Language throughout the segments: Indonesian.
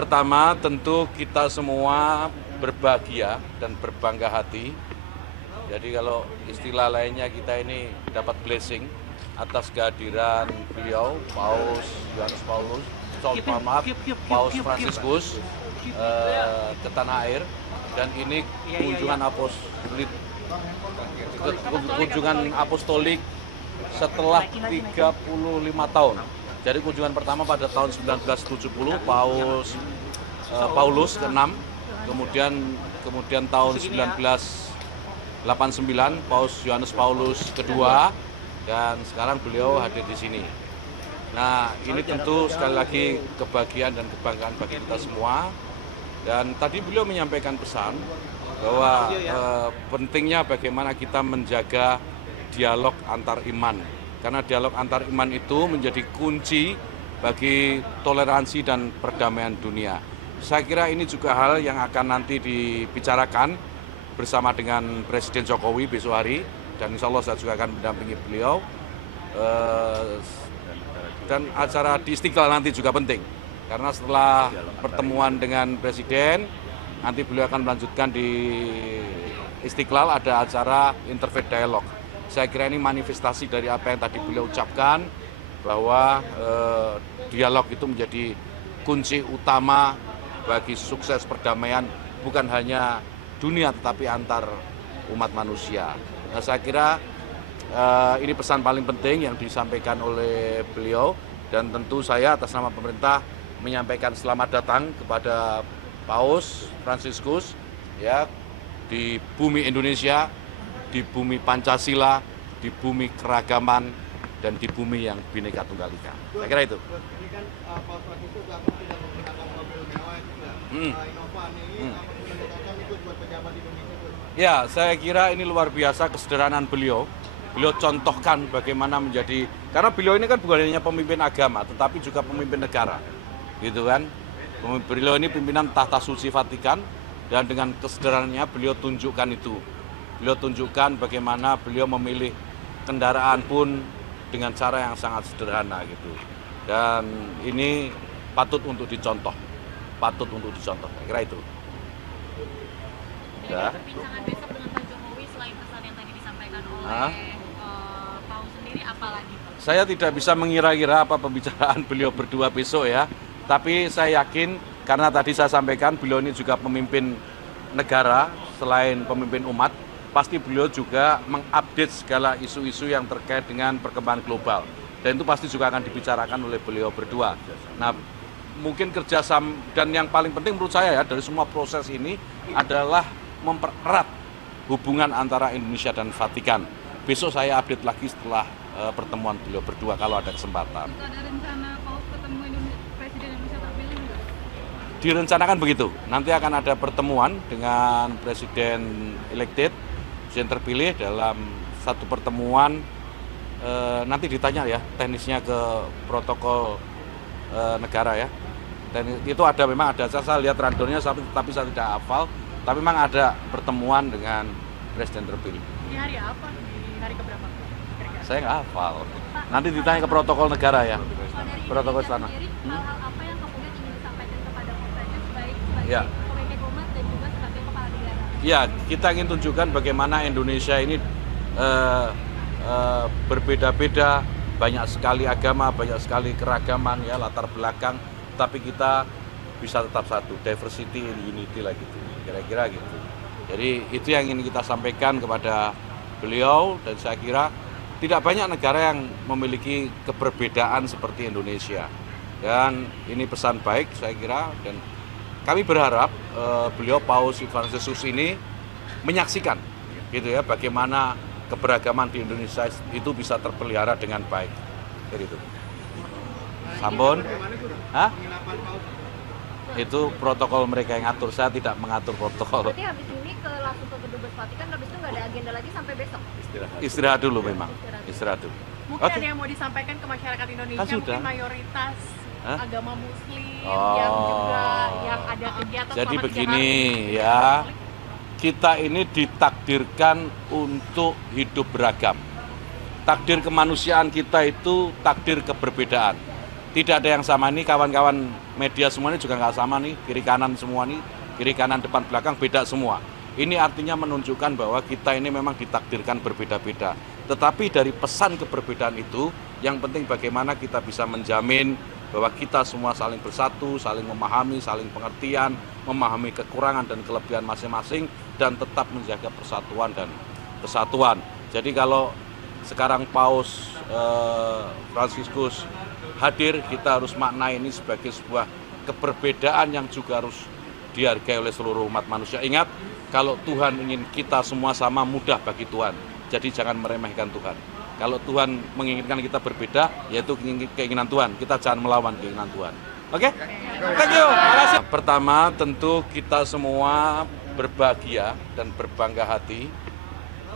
Pertama, tentu kita semua berbahagia dan berbangga hati. Jadi kalau istilah lainnya kita ini dapat blessing atas kehadiran beliau, Paus Yohanes Paulus, Paus Fransiskus ke tanah air, dan ini kunjungan apostolik setelah 35 tahun. Jadi kunjungan pertama pada tahun 1970 Paulus ke-6, kemudian tahun 1989 Paus Yohanes Paulus kedua, dan sekarang beliau hadir di sini. Nah, ini tentu sekali lagi kebahagiaan dan kebanggaan bagi kita semua. Dan tadi beliau menyampaikan pesan bahwa pentingnya bagaimana kita menjaga dialog antar iman. Karena dialog antar iman itu menjadi kunci bagi toleransi dan perdamaian dunia. Saya kira ini juga hal yang akan nanti dibicarakan bersama dengan Presiden Jokowi besok hari, dan insya Allah saya juga akan mendampingi beliau. Dan acara di Istiqlal nanti juga penting, karena setelah pertemuan dengan Presiden, nanti beliau akan melanjutkan di Istiqlal ada acara Interfaith Dialog. Saya kira ini manifestasi dari apa yang tadi beliau ucapkan, bahwa dialog itu menjadi kunci utama bagi sukses perdamaian, bukan hanya dunia tetapi antar umat manusia. Nah, saya kira ini pesan paling penting yang disampaikan oleh beliau, dan tentu saya atas nama pemerintah menyampaikan selamat datang kepada Paus Fransiskus ya, di bumi Indonesia, di bumi Pancasila, di bumi keragaman, dan di bumi yang Bhinneka Tunggal Ika. Saya kira itu. Ini kan Paus Fransiskus tidak menggunakan mobil mewah itu ya. Innova ini apa itu buat pejabat Indonesia itu? Ya, saya kira ini luar biasa kesederhanaan beliau. Beliau contohkan bagaimana menjadi, karena beliau ini kan bukan hanya pemimpin agama, tetapi juga pemimpin negara, gitu kan. Beliau ini pimpinan Tahta Suci Vatikan, dan dengan kesederhanaannya beliau tunjukkan itu. Beliau tunjukkan bagaimana beliau memilih kendaraan pun dengan cara yang sangat sederhana gitu. Dan ini patut untuk dicontoh. Saya kira itu. Ya. Perbincangan besok dengan Pak Jokowi selain pesan yang tadi disampaikan oleh Paus sendiri, apa lagi? Saya tidak bisa mengira-ngira apa pembicaraan beliau berdua besok ya. Tapi saya yakin, karena tadi saya sampaikan beliau ini juga pemimpin negara selain pemimpin umat, pasti beliau juga mengupdate segala isu-isu yang terkait dengan perkembangan global. Dan itu pasti juga akan dibicarakan oleh beliau berdua. Nah, mungkin kerjasama, dan yang paling penting menurut saya ya dari semua proses ini adalah mempererat hubungan antara Indonesia dan Vatikan. Besok saya update lagi setelah pertemuan beliau berdua kalau ada kesempatan. Ada rencana Paus ketemu Presiden Indonesia terpilih enggak? Direncanakan begitu. Nanti akan ada pertemuan dengan Presiden elected, Presiden terpilih dalam satu pertemuan. Nanti ditanya ya teknisnya ke protokol negara ya. Dan itu memang ada, saya lihat randornya tapi saya tidak hafal, tapi memang ada pertemuan dengan Presiden terpilih. Di hari apa? Di hari keberapa? Saya nggak hafal. Nanti ditanya ke protokol negara ya. Protokol istana. Hal-hal apa yang kemudian ingin disampaikan kepada Presiden sebagai Ya. pemimpin umat dan juga sebagai kepala negara? Ya, kita ingin tunjukkan bagaimana Indonesia ini berbeda-beda, banyak sekali agama, banyak sekali keragaman ya, latar belakang, tapi kita bisa tetap satu, diversity in unity lah gitu, kira-kira gitu. Jadi itu yang ingin kita sampaikan kepada beliau, dan saya kira tidak banyak negara yang memiliki keberbedaan seperti Indonesia. Dan ini pesan baik saya kira, dan kami berharap beliau Paus Fransiskus ini menyaksikan gitu ya bagaimana keberagaman di Indonesia itu bisa terpelihara dengan baik. Jadi itu. Sampun? Hah? Itu protokol mereka yang atur, saya tidak mengatur protokol. Berarti habis ini langsung ke Gedung Vatikan, habis itu nggak ada agenda lagi sampai besok? Istirahat dulu memang. Istirahat dulu. Mungkin ada yang mau disampaikan ke masyarakat Indonesia, Kan sudah. mungkin mayoritas agama Muslim Oh. yang ada kegiatan Jadi selama 3 begini hari. ya, kita ini ditakdirkan untuk hidup beragam. Takdir kemanusiaan kita itu takdir keberbedaan. Tidak ada yang sama. Ini kawan-kawan media semua ini juga nggak sama nih, kiri kanan semua nih, kiri kanan depan belakang beda semua. Ini artinya menunjukkan bahwa kita ini memang ditakdirkan berbeda-beda. Tetapi dari pesan keberbedaan itu, yang penting bagaimana kita bisa menjamin bahwa kita semua saling bersatu, saling memahami, saling pengertian, memahami kekurangan dan kelebihan masing-masing, dan tetap menjaga persatuan dan kesatuan. Jadi kalau sekarang Paus Fransiskus hadir, kita harus maknai ini sebagai sebuah keberbedaan yang juga harus dihargai oleh seluruh umat manusia. Ingat, kalau Tuhan ingin kita semua sama, mudah bagi Tuhan. Jadi jangan meremehkan Tuhan. Kalau Tuhan menginginkan kita berbeda, yaitu keinginan Tuhan. Kita jangan melawan keinginan Tuhan. Oke? Thank you. Makasih. Pertama, tentu kita semua berbahagia dan berbangga hati.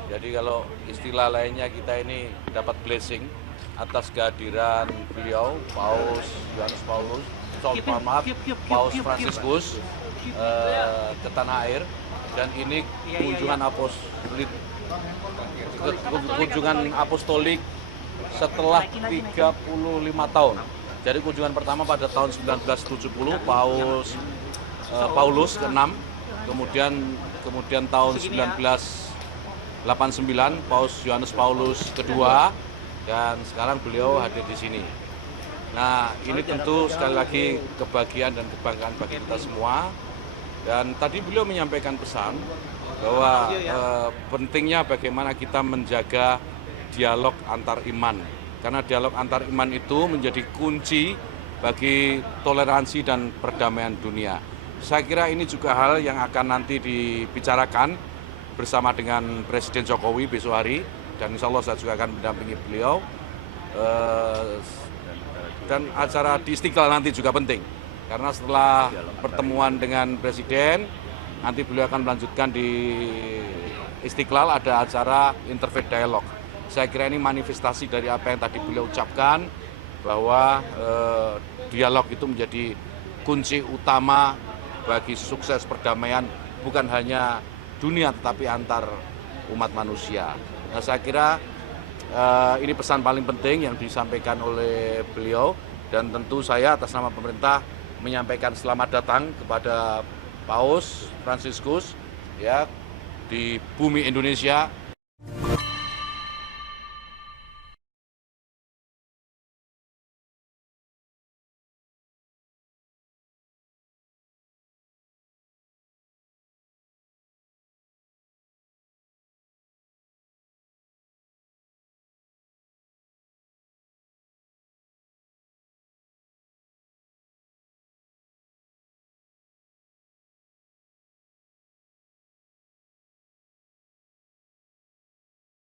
Jadi kalau istilah lainnya, kita ini dapat blessing atas kehadiran beliau, Paus Yohanes Paulus, Paus Fransiskus ke tanah air. Dan ini kunjungan apostolik setelah 35 tahun. Jadi kunjungan pertama pada tahun 1970 Paulus ke-6, kemudian tahun 1989 Paus Yohanes Paulus kedua, dan sekarang beliau hadir di sini. Nah, ini tentu sekali lagi kebahagiaan dan kebanggaan bagi kita semua. Dan tadi beliau menyampaikan pesan bahwa pentingnya bagaimana kita menjaga dialog antar iman. Karena dialog antar iman itu menjadi kunci bagi toleransi dan perdamaian dunia. Saya kira ini juga hal yang akan nanti dibicarakan bersama dengan Presiden Jokowi besok hari. Dan insya Allah saya juga akan mendampingi beliau. Dan acara di Istiqlal nanti juga penting. Karena setelah pertemuan dengan Presiden, nanti beliau akan melanjutkan di Istiqlal ada acara interfaith dialogue. Saya kira ini manifestasi dari apa yang tadi beliau ucapkan, bahwa dialog itu menjadi kunci utama bagi sukses perdamaian bukan hanya dunia tetapi antar umat manusia. Nah, saya kira ini pesan paling penting yang disampaikan oleh beliau, dan tentu saya atas nama pemerintah menyampaikan selamat datang kepada Paus Fransiskus ya di bumi Indonesia.